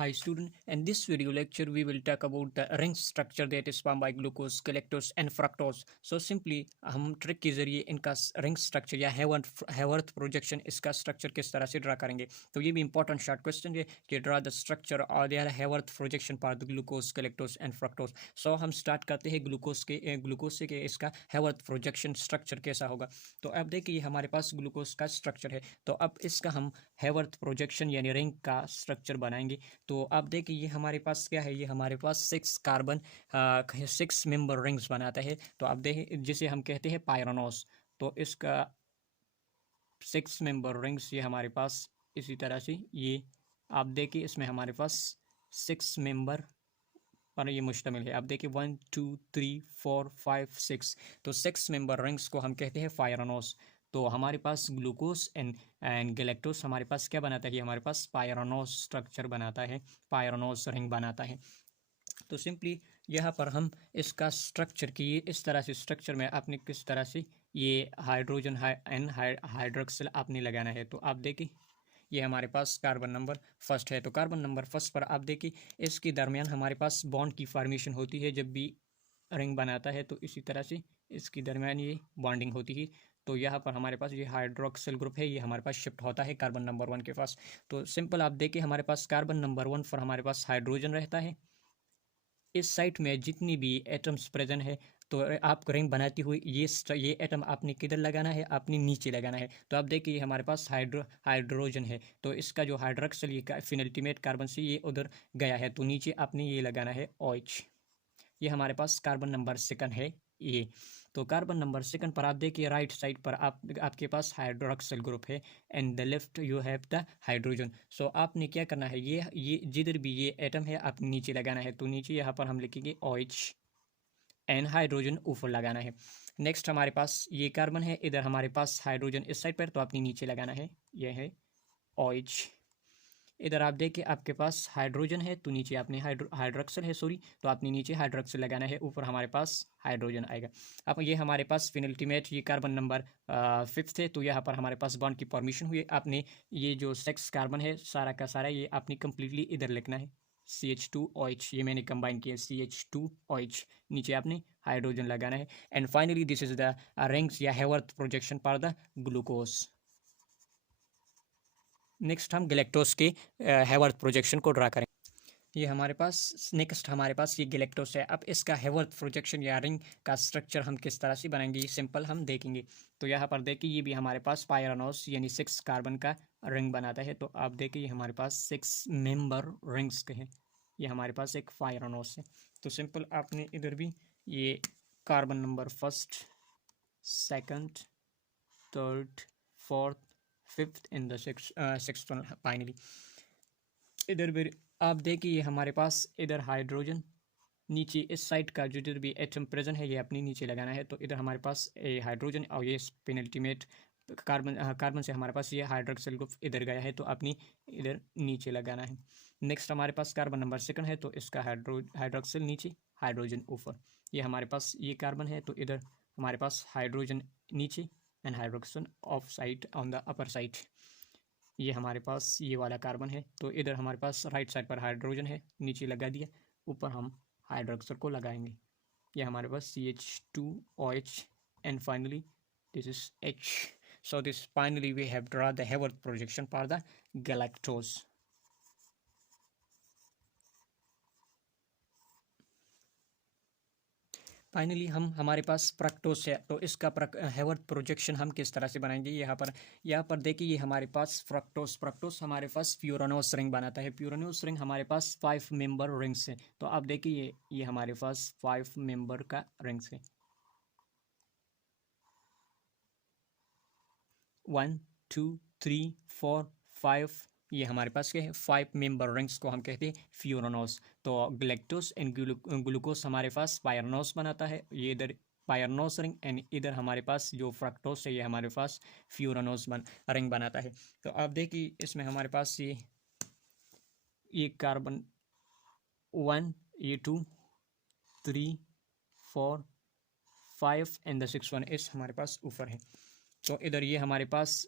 Hi student, in this video lecture we will talk about the ring structure that is formed by glucose, galactose and fructose. So simply हम trick के जरिए इनका ring structure या Haworth projection इसका structure किस तरह से draw करेंगे. तो ये भी इंपॉर्टेंट शॉर्ट क्वेश्चन है कि ड्रा द स्ट्रक्चर और their Haworth projection for the glucose, galactose and fructose. So हम स्टार्ट करते हैं ग्लूकोज से कि इसका हेवर्थ प्रोजेक्शन स्ट्रक्चर कैसा होगा. तो अब देखिए हमारे पास ग्लूकोज का स्ट्रक्चर है, तो अब इसका हम हेवर्थ प्रोजेक्शन यानी रिंग का स्ट्रक्चर बनाएंगे. तो आप देखिए ये हमारे पास क्या है, ये हमारे पास 6 मेंबर रिंग्स बनाता है. तो आप देखिए जिसे हम कहते हैं पायरोनोस. तो इसका 6 मेंबर रिंग्स ये हमारे पास इसी तरह से ये आप देखिए इसमें हमारे पास 6 मेंबर पर ये मुश्तमिल है. आप देखिए 1 2 3 4 5 6. तो 6 मेंबर रिंग्स को हम कहते हैं पायरोनोस. तो हमारे पास ग्लूकोज एंड गैलेक्टोस हमारे पास क्या बनाता है, हमारे पास पायरोनोस स्ट्रक्चर बनाता है, पायरोनोस रिंग बनाता है. तो सिंपली यहाँ पर हम इसका स्ट्रक्चर की इस तरह से स्ट्रक्चर में आपने किस तरह से ये हाइड्रोजन एंड हाइड्रोक्सिल आपने लगाना है. तो आप देखिए ये हमारे पास कार्बन नंबर फर्स्ट है. तो कार्बन नंबर फर्स्ट पर आप देखिए इसके दरमियान हमारे पास बॉन्ड की फॉर्मेशन होती है. जब भी रिंग बनाता है तो इसी तरह से इसके दरमियान ये बॉन्डिंग होती है. तो यहाँ पर हमारे पास ये हाइड्रोक्सिल ग्रुप है, ये हमारे पास शिफ्ट होता है कार्बन नंबर 1 के पास. तो सिंपल आप देखिए हमारे पास कार्बन नंबर 1 पर हमारे पास हाइड्रोजन रहता है. इस साइट में जितनी भी एटम्स प्रेजेंट है तो आप रिंग बनाती हुई ये एटम आपने किधर लगाना है, आपने नीचे लगाना है. तो आप देखिए हमारे पास हाइड्रोजन है, तो इसका जो हाइड्रोक्सिल ये फिनल्टीमेट कार्बन से ये उधर गया है, तो नीचे आपने ये लगाना है OH. ये हमारे पास कार्बन नंबर सेकंड है ये. तो कार्बन नंबर सेकंड पर आप देखिए राइट साइड पर आपके पास हाइड्रोक्सिल ग्रुप है and the left you have the hydrogen. So आपने क्या करना है, ये जिधर भी ये एटम है आप नीचे लगाना है. तो नीचे यहाँ पर हम लिखेंगे OH एंड हाइड्रोजन ऊपर लगाना है. नेक्स्ट हमारे पास ये कार्बन है, इधर हमारे पास हाइड्रोजन इस साइड पर, तो आपने नीचे लगाना है, ये है OH. इधर आप देखिए आपके पास हाइड्रोजन है तो नीचे आपने हाइड्रोक्सिल है सॉरी, तो आपने नीचे हाइड्रोक्सिल लगाना है, ऊपर हमारे पास हाइड्रोजन आएगा. अब ये हमारे पास फिनल्टीमेट ये कार्बन नंबर 5 है, तो यहाँ पर हमारे पास बॉन्ड की फॉर्मेशन हुई. आपने ये जो 6 कार्बन है सारा का सारा ये आपने कंप्लीटली इधर लिखना है, CH2OH. ये मैंने कंबाइन किया CH2OH. नीचे आपने हाइड्रोजन लगाना है. And finally this is the rings या Haworth projection for the glucose. Next हम गैलेक्टोस के हेवर्थ प्रोजेक्शन को ड्रा करें. ये हमारे पास नेक्स्ट हमारे पास ये गैलेक्टोस है. अब इसका हेवर्थ प्रोजेक्शन या रिंग का स्ट्रक्चर हम किस तरह से बनाएंगे, ये सिंपल हम देखेंगे. तो यहाँ पर देखिए ये भी हमारे पास पायरोनोस यानी 6 कार्बन का रिंग बनाता है. तो आप देखिए हमारे पास 6 मेंबर रिंग्स के हैं, ये हमारे पास एक पायरोनोस है. तो सिंपल आपने इधर भी ये carbon number first, second, third, fourth, fifth and the sixth one finally. इधर भी आप देखिए ये हमारे पास इधर हाइड्रोजन, नीचे इस साइड का जो भी एटम प्रेजेंट है ये अपने नीचे लगाना है. तो इधर हमारे पास ये हाइड्रोजन और ये पेनल्टीमेट कार्बन से हमारे पास ये हाइड्रोक्सिल ग्रुप इधर गया है, तो अपनी इधर नीचे लगाना है. नेक्स्ट हमारे पास कार्बन नंबर सेकंड है, तो इसका हाइड्रोक्सिल नीचे, हाइड्रोजन ऊपर. ये हमारे पास ये कार्बन है, तो इधर हमारे पास हाइड्रोजन नीचे and hydroxyl of side on the upper side. ये हमारे पास ये वाला कार्बन है, तो इधर हमारे पास राइट साइड पर हाइड्रोजन है, नीचे लगा दिया, ऊपर हम हाइड्रोक्साइड को लगाएंगे. ये हमारे पास CH2OH and finally this is H. So this finally we have drawn the Haworth projection for the galactose. Finally हम हमारे पास फ्रक्टोस है, तो इसका हेवर्थ प्रोजेक्शन हम किस तरह से बनाएंगे. यहाँ पर देखिए ये हमारे पास फ्रक्टोस हमारे पास प्यूरानोस रिंग बनाता है. प्यूरानोस रिंग हमारे पास 5 मेंबर रिंग्स है. तो आप देखिए ये हमारे पास 5 मेंबर का रिंग्स है, 1 2 3 4 5. ये हमारे पास क्या है, 5 मेंबर रिंग्स को हम कहते हैं फ्यूरानोस. तो गैलेक्टोस एंड ग्लूकोस हमारे पास पायरनोस बनाता है, ये इधर पायरनोस रिंग, एंड इधर हमारे पास जो फ्रक्टोस है ये हमारे पास फ्यूरानोस रिंग बनाता है. तो आप देखिए इसमें हमारे पास ये कार्बन 1, ये 2, 3, 4, 5 एंड द 6 वन इस हमारे पास ऊपर है. तो इधर ये हमारे पास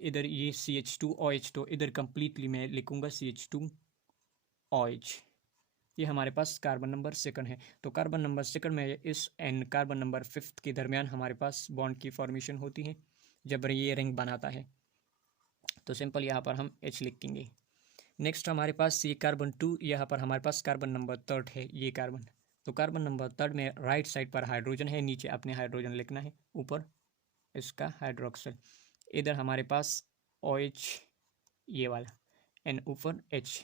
इधर ये CH2OH, तो इधर कंप्लीटली मैं लिखूंगा CH2 OH, ये हमारे पास कार्बन नंबर सेकंड है। तो कार्बन नंबर सेकंड में इस एन कार्बन नंबर फिफ्थ के दरमियान हमारे पास बॉन्ड की फॉर्मेशन होती है जब ये रिंग बनाता है। तो सिंपल यहाँ पर हम H लिखेंगे। नेक्स्ट हमारे पास ये कार्बन 2, यहाँ पर हमारे पास कार्बन नंबर थर्ड है ये कार्बन। तो कार्बन नंबर थर्ड में राइट साइड पर हाइड्रोजन है, नीचे अपने हाइड्रोजन लिखना है, ऊपर इसका हाइड्रोक्सिल। इधर हमारे पास OH ये वाला, एन ऊपर H।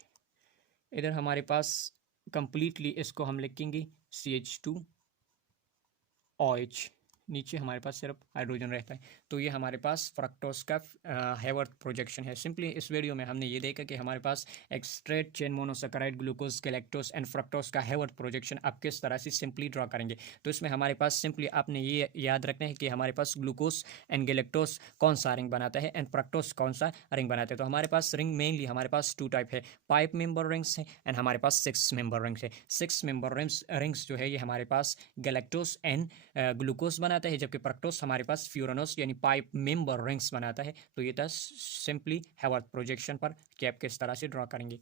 इधर हमारे पास कंप्लीटली इसको हम लिखेंगे CH2OH, नीचे हमारे पास सिर्फ हाइड्रोजन रहता है। तो ये हमारे पास फ्रक्टोज का हेवर्थ प्रोजेक्शन है। सिंपली इस वीडियो में हमने ये देखा कि हमारे पास एक straight chain monosaccharide glucose galactose and fructose का हेवर्थ प्रोजेक्शन आप किस तरह से सिंपली ड्रॉ करेंगे। तो इसमें हमारे पास सिंपली आपने ये याद रखना है कि हमारे पास ग्लूकोज एंड गैलेक्टोज कौन सा रिंग बनाता है एंड फ्रक्टोज कौन सा रिंग बनाता है। तो हमारे पास रिंग मेनली हमारे पास 2 टाइप है, 5 मेंबर रिंग्स है एंड हमारे पास 6 मेंबर रिंग्स है। 6 मेंबर रिंग्स जो है ये हमारे पास गैलेक्टोज एंड ग्लूकोज बनाता है, जबकि फ्रक्टोज हमारे पास फ्यूरानोस यानी 5 मेंबर रिंग्स बनाता है। तो ये था सिंपली हेवर्थ प्रोजेक्शन पर कि आप किस तरह से ड्रॉ करेंगे।